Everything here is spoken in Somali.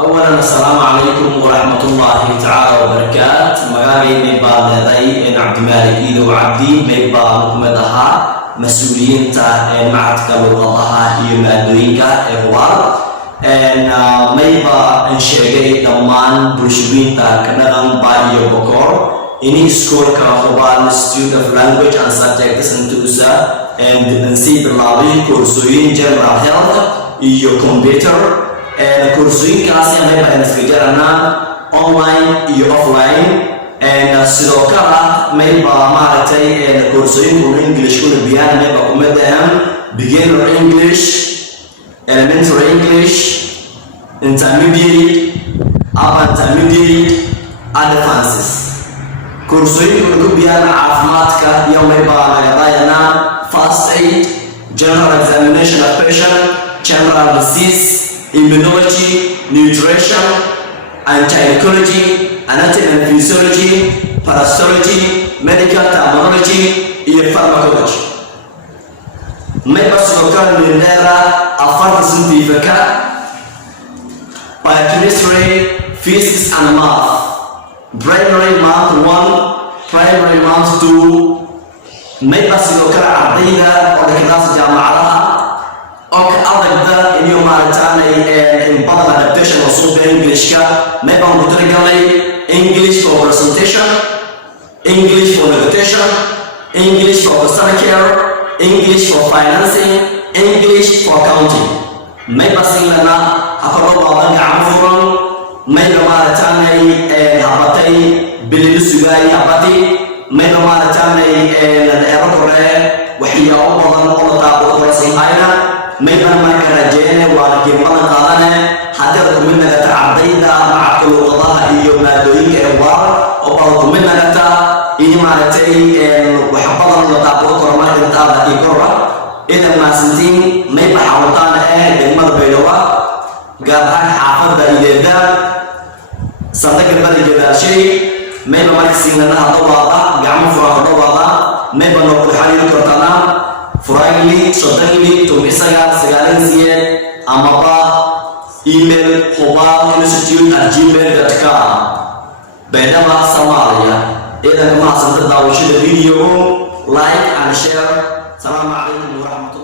أولا السلام عليكم ورحمة الله تعالى وبركاته. مقامي ميبا لدي إن عبد المالك إيدو عبدي ميبا مكمدها مسؤولين تا معتك لغضها هي مادوينكا إغوار إن ميبا إنشاقي دمان برشوين تا كنغم بايو بكور إني سكور كهوبان Institute of Language and Subjects Sentosa and Dependency Berlawi Kursuin General Health iyo Computer and kursuin kelasnya may ba online iyo offline and sidoo kale may ba maaragtay kursuin English kuna biyaan may ba kumadaan beginner English, elementary English, intermediate, upper intermediate, advances. Kursuin kuna biyaan caafimaadka iyo may ba lagadaayana first aid, general examination of patient, general disease, immunology, nutrition, anti-ecology, anatomy and physiology, parasitology, medical terminology, and pharmacology. May pasokan nilera afar scientifica, biochemistry, physics and math. Primary math 1, primary math 2. May pasokan ardayda oo class jaamacadaha oo ka ardayda inuu maartaanay in badan adaptation oo soo English ka may baan ku talagalay English for presentation, English for meditation, English for customer care, English for financing, English for accounting. May basin lana afaro badan gacmo furan may maartaanay habatay bilil sugay habati may maartaanay eero kore waxyaabo badan oo taabo qoraysan hayna may marka rajayna waa qiimaha qaadana hadda kumina tacadayda maca luqadaha iyo maadooyinka ee waar oo baa kumina ta in maartay wax badan oo taabo qorma inta ay qorra idan ma sintiin may baxawtaan degmada Baydawa gaar ahaan xaafadda Ideeda sanadka bariga shay may marka sinana hadawada gacmo furaha hadawada may bano ku xariir kartana furaagli sodagli tumisaga sagalansiye amaba email hoba.institute@gmail.com Baydawa Somalia. Idan ma santada daawashada video like and share. Assalamu alaykum wa rahmatullahi